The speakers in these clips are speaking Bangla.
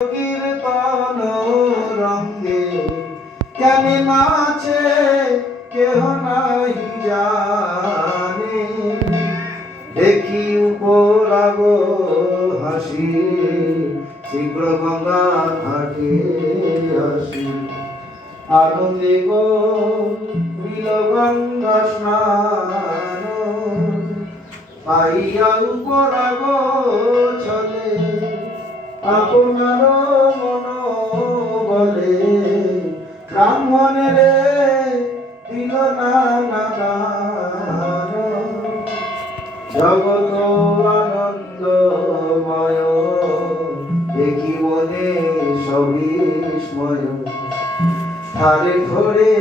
কীর্তন রঙ্গে কেমন নাচে কেহ নাই জানে, দেখি উপরাগ হাসি শীঘ্র গঙ্গা ঘাটে আসি। আনন্দে গো বিল গঙ্গা স্নান, পাইয়া উপরাগ চলে আপনার মন বলে, ব্রাহ্মণেরে দিল না দান। জগৎ আনন্দময় দেখি মনে সবিস্ময়, ধারে ধরে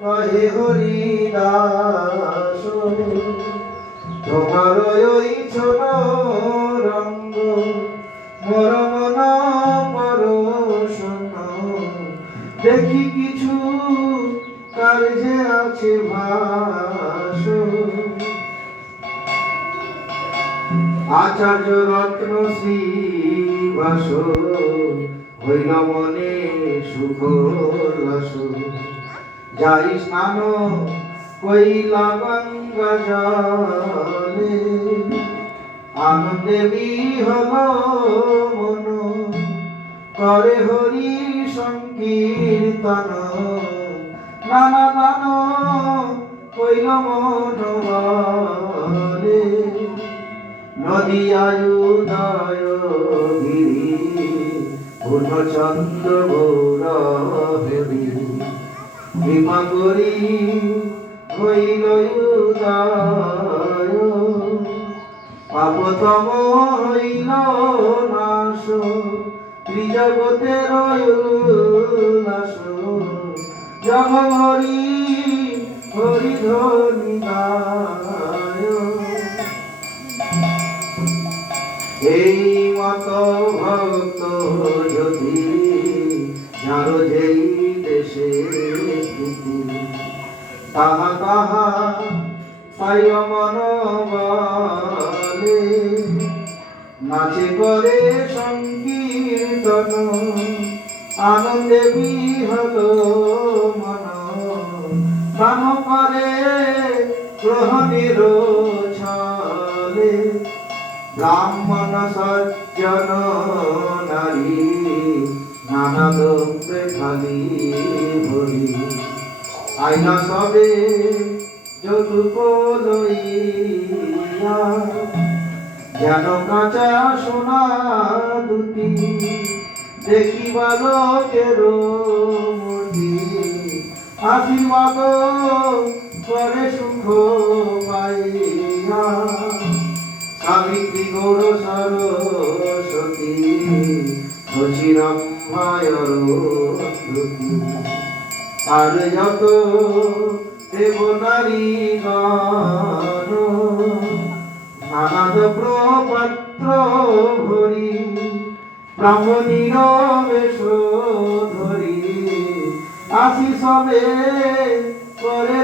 কহে হরিদাস, তোমার ওই ছোট রঙ্গ মোর মন পরশন, দেখি কিছু কার্যে আছে ভাস। আচার্য রত্ন শ্রী বাস, হইল মনে সুখ লাস, যাই স্নান কইলা গঙ্গা জলে, আনন্দে বিহল মন করে হরি সংকীর্তন, নানা গান কইল মন বলে। নদী আয়ুদয় গিরি পূর্ণচন্দ্র গৌরবেরি, কৃপা করি হইল উদয়, পাপতম হইল নাশ, ত্রিজগতের উল্লাস, জগ হরি হরি ধ্বনি গায়। এই মত ভক্ত যদি যার যেই দেশে স্থিতি, তাহা তাহা পাইয় মন বলে, নাচে করে সংকীর্তন, আনন্দে বিহল মন, গান করে গ্রহণের ছলে। ব্রাহ্মণ সজ্জন নারী নানা দ্রব্যে খালি ভরি, আইনা সবে যৌতুক লইয়া, যেন কাঁচা সোনা দুটি দেখি বালকের মূর্তি, আশীর্বাদ করে সুখ পাইয়া। সাবিত্রী গৌর সরস্বতী শশীরম্ভায়র ধুতি, আর যত দেব নারী গণ, নানাদ প্রপত্র ভরি, ব্রাহ্মণীর বেশ ধরি, আসি সবে করে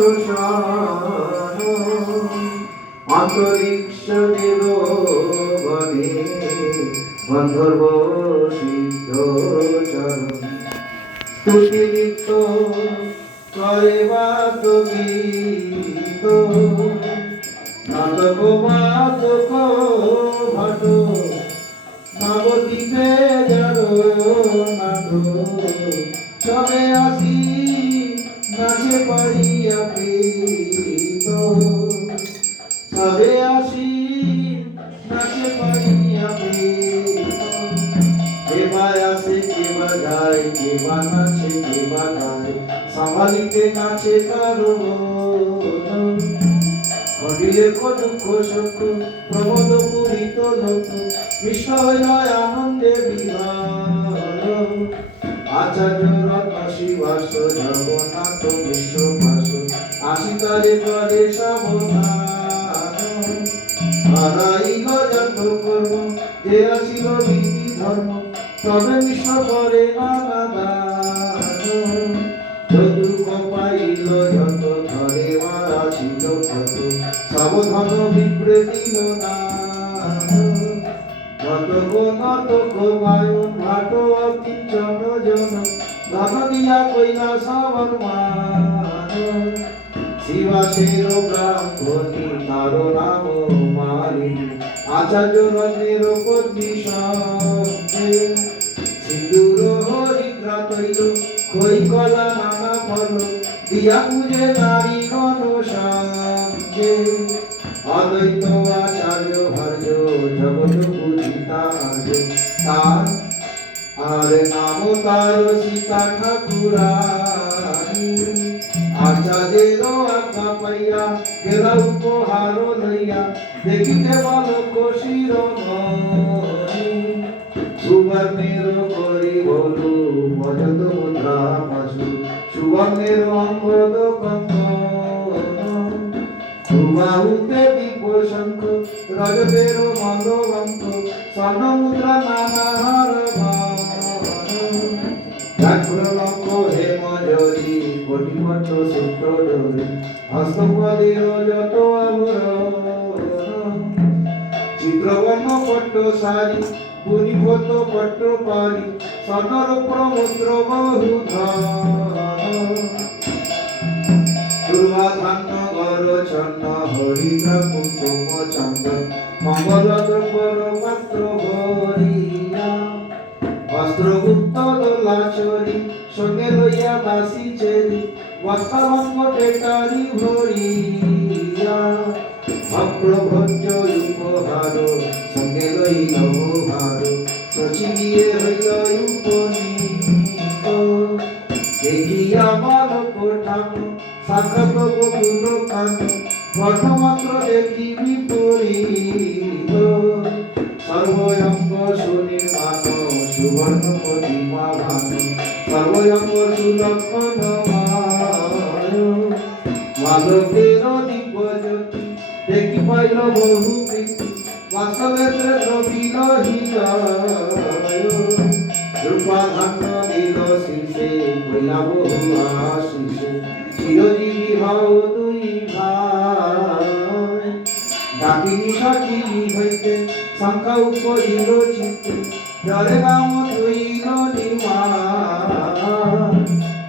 দর্শন। অন্তরিক্ষ দেব গণে গন্ধর্ব সিদ্ধ চরণ, স্তুতি লিপ্ত করে বাদ্য গীত, নাটক বাদক ভট, নবদ্বীপে যার নাট, সবে আসি নাচে পাইয়া প্রীত, সবে আসি নাচে পাইয়া প্রীত। কেবা আসে কেবা যায়, কেবা নাচে কেবা গায়, সামালিতে নাচে কারো ঘটিলে দুঃখ সুখ, প্রমোদ পুরিত লোক, বিশ্ব হইল আনন্দে বিহার। আচার্য রত্ন শিবাস জগন্নাথ বিশ্ববাস, আসিতারে করে সাবধান। হারাইল যত কর্ম যে আসিল রীতি ধর্ম, তবে বিশ্ব করে নানা দান। যদুক পাইল যত ঘরে ছিল কত, সাবধান বিপ্রে দিল না। নতক বায়ুন ভাট অকিঞ্চন জন ধন দিয়া কৈলাস বর্মান শিবাসের ব্রাহ্মণী তার নাম মালিনী আচার্য রত্নের পত্নী সঙ্গে সিন্দুর হরিদ্রা তৈল খই কলা নানা ফল দিয়া পূজে নারী গণ সঙ্গে অদ্বৈত আচার্য ভার্য জগৎ পূজিতার্য তার আর নাম তার সীতা ঠাকুরানী আচার্যের আজ্ঞা পাইয়া গেল উপহার লইয়া দেখিতে বল কশির সুবর্ণের করি বলু ভজত মুদ্রা পাশু সুবর্ণের অঙ্গদ কঙ্কন সুবাহুতে দীপ শঙ্খ রজতের মন্দবঙ্ক স্বর্ণ মুদ্রা নানা হার ব্যাঘ্রলঙ্ক হেম জরি কোটিপট সূত্র ডরি হস্তপদের যত আভরণ চিত্রবর্ণ পট্ট সারি পুনিপত পট্ট পারি স্বর্ণরূপ্র মুদ্র বহু দুর্বাধান্য গর ছন্ন হরিদ্র কুঙ্কুম চন্দন মঙ্গল দ্রব্যর পাত্র ভরিয়া বস্ত্রগুপ্ত দোলাচরি সঙ্গে লইয়া দাসী চেরি বস্ত্রভঙ্গ টেটারি ভরিয়া অগ্রভোজ্য উপহার সঙ্গে লইল ভার সচিবিয়ে হইল উপনীত দেখিয়া বালক ঠাকুর সাক্ষাৎ গোকুল কান্ত ঘটমাত্র দেখি বিপরীত সর্বঙ্গ সুনির্মাণ সুবর্ণ প্রতিমা ভান সর্বঙ্গ সুলক্ষণ বালকের দিব্য জ্যোতি দেখি পাইল বহু প্রীতি বাস্তবেত্রে দ্রবিল হৃদয় রূপা ধান্য দিল শীর্ষে কইলা বহু আশিসে চিরজীবী হও দুই ভাই ডাকিনি সখী হইতে শঙ্কা উপরিল চিত্তে জরে নাম ধুইল নির্মাণ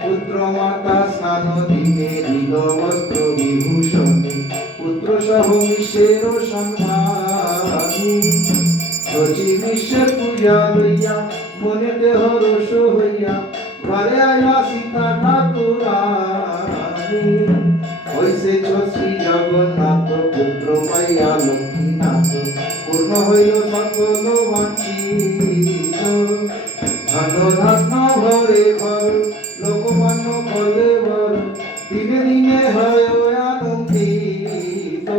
পুত্র মাতা স্নান দিনে দিল বস্ত্র বিভূষণে পুত্র সহ বিশ্বের সম্মানী শচী বিশ্বের পূজা লইয়া মনে দেহ রস হইয়া ঘরে আয়া সীতা ঠাকুরানী হইছে শ্রী জগন্নাথ পুত্র পাইয়া লক্ষ্মীনাথ পূর্ণ হইল সকল বাঞ্ছিত ধন ধন্য ঘরে ঘর লোকমান্য কলে বর দিনে দিনে হয় আনন্দিত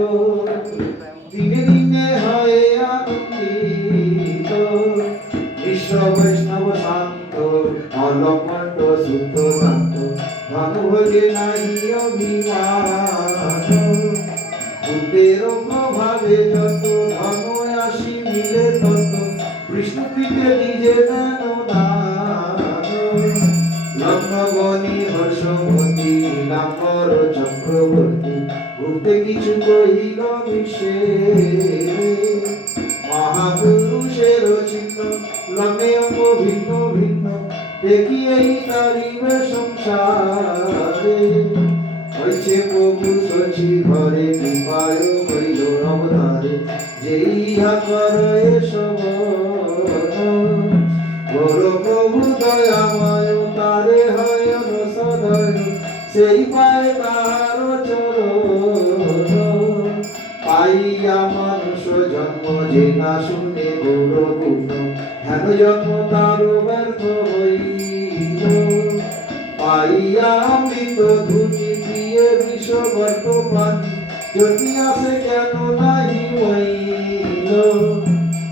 দিনে দিনে হয় আনন্দিত বিশ্ব বৈষ্ণব শান্ত অলকণ্ঠ শুদ্ধ শান্ত ধন ভোগে নাহি অভিমান বুদ্ধের প্রভাবে যত ধন আসি মিলে তত বিষ্ণুপীঠে নিজে দেন দান লগ্নবনী হর্ষবতী নীলাম্বর চক্রবর্তী ঘুরতে কিছু কহিল বিশ্বে মহাপুরুষের চিহ্ন লগ্নে অঙ্গ ভিন্ন ভিন্ন দেখি এই তারিবে সংসারে হয়েছে প্রভু শচী ঘরে কৃপায় হইল অবতারে যেই ইহা কর এসব গৌর প্রভু দয়াময় তারে হয় সদয় সেই পায় তার চরণ পাইয়া মানুষ জন্ম যে না শুনে গৌরপূর্ণ হেন জন্ম তার ব্যর্থ হইল পাইয়া অমৃত ধুতি প্রিয় বিষবর্ত পানি জ্যোতি আসে কেন নাহি হইল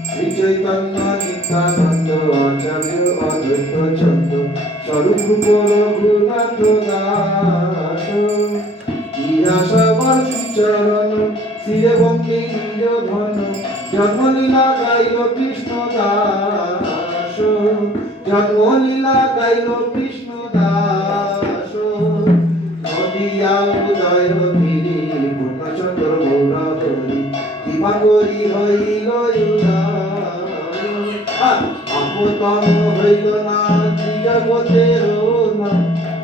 শ্রী চৈতন্য নিত্যানন্দ আচার্য অদ্বৈত চন্দ্র স্বরূপ রূপ রঘুনাথ দাস ইহা সবার শ্রীচরণ শিরে বন্দে নিজ ধন জন্মলীলা গাইল কৃষ্ণ দাস জন্মলীলা গাইল কৃষ্ণ দাস নদিয়া উদয় গিরি পূর্ণচন্দ্র গৌর হরি দীপাঙ্গরি হইল উদয় আপতন হইল না জগতের না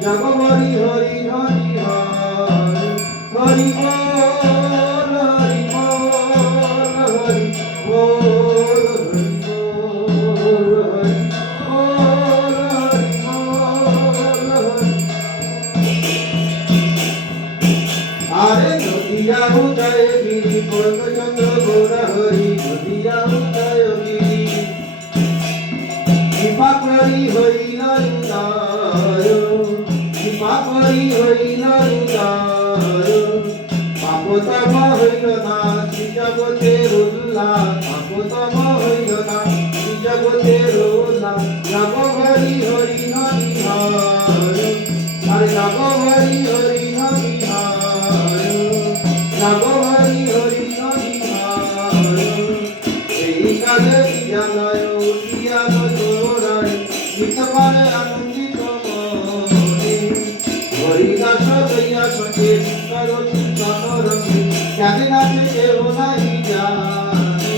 জগবরি হরি হরি হরি হরি বল হরি বল হরি বল হরি বল হরি বল হরি বল আরে নদিয়া উদয় গিরি পূর্ণচন্দ্র গৌর হরি নদিয়া উদয় গিরি কৃপা করি হইল উদয় কৃপা করি হইল উদয় পাপতম হইল না শ্রীজগতের উল্লাস পাপতম হইল না শ্রীজগতের উল্লাস জগ হরি হরি হরি হরি আরে জগ হরি হরি হরি হরি জগ হরি হরি হরি হরি এই কালে জানায় উঠিয়াল তোরাই গীতপালে আনন্দিত মনে হরিদাস লইয়া সঙ্গে করো চিন্তন রসে জানে না যে কেহ নাই জানে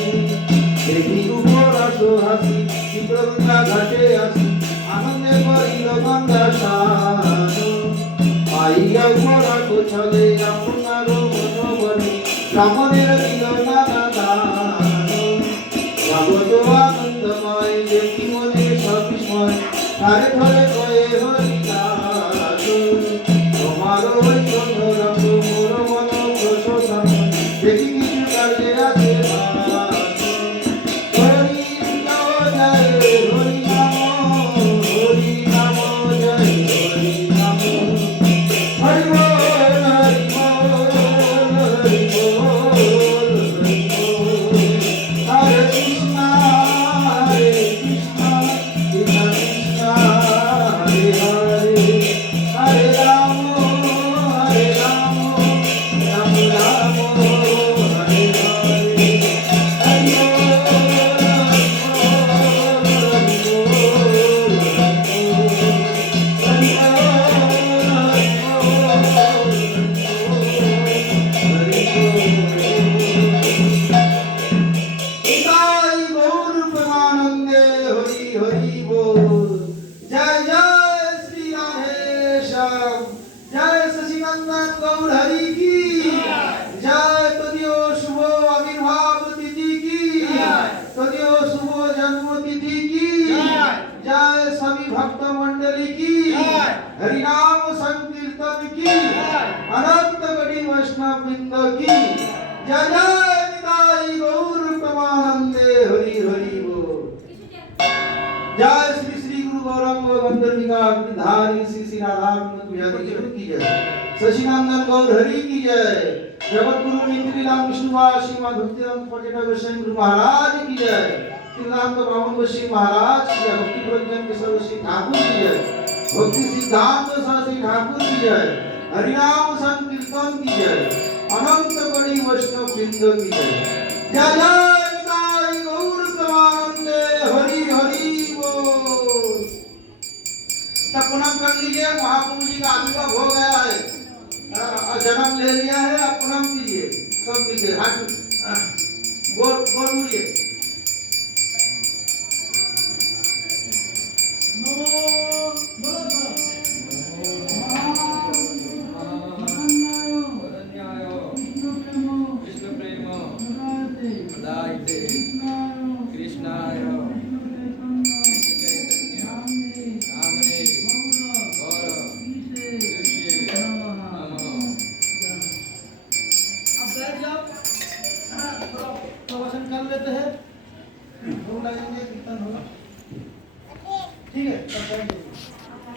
দেখি উপরস হাসি চিত্রগঙ্গা ঘাটে আসি আনন্দে করিল গঙ্গা স্নান পাইয়া উপরা কোছলে আপনার মনোবলে শ্রাবণের দিল নানা দান জগত আনন্দময় দেখি মনে সবিস্ময় তারে ধরে কয়ে হরিদাস তোমার ওই চন্দ্ররঙ্গ মোর মন প্রশোষণ দেখি কিছু কালে আছে হরি জয় হরি নাম জয় হরি নাম হরি বল হরি বল হরি বল হরি বল হরে কৃষ্ণ কৃষ্ণ কৃষ্ণ হরে হরে হরে রাম রাম রাম হরে হরে হরি নিতাই গৌর প্রেমানন্দে হরি হরি বল জয় জয় শ্রী রাধেশ্যাম জয় শশীনন্দন গৌর হরি কি জয় তদীয় শুভ আবির্ভাব তিথি কি তদীয় শুভ জন্ম তিথি কি জয় সभी भक्त मंडली की हरि नाम संकीर्तन की अनंत गढ़ी वैष्णव वृंद की जय जय निताई गौर प्रेमानंदे हरि हरि बोल जय श्री श्री गुरु गौरांग गंधर्विका धारी श्री श्री राधा कुंज की जय शशिनंदन गौर हरि की जय जगत गुरु नित्य विष्णुवास श्रीमद भक्तिवेदांत पर्यटक गोस्वामी गुरु महाराज की जय सिद्धांत ब्राह्मण गोस्वामी महाराज की जय भक्ति प्रज्ञान केशव श्री ठाकुर की जय भक्ति सिद्धांत श्री ठाकुर की जय हरिनाम संकीर्तन की जय अनंत गढ़ी वैष्णव वृंद की जय जय जय निताई गौर प्रेमानंदे हरि हरि बोल सब प्रणाम कर लीजिए महाप्रभु जी का आदि का हो गया है जन्म ले लिया है आप प्रणाम कीजिए सब लीजिए हाथ बोल बोलिए कृष्णाय चैतन्य नामने गौर कृष्ण नमः। अब बैठ जाओ प्रवचन कर लेते हैं भोग लगेंगे कीर्तन होगा ठीक है तब बैठ जाइए।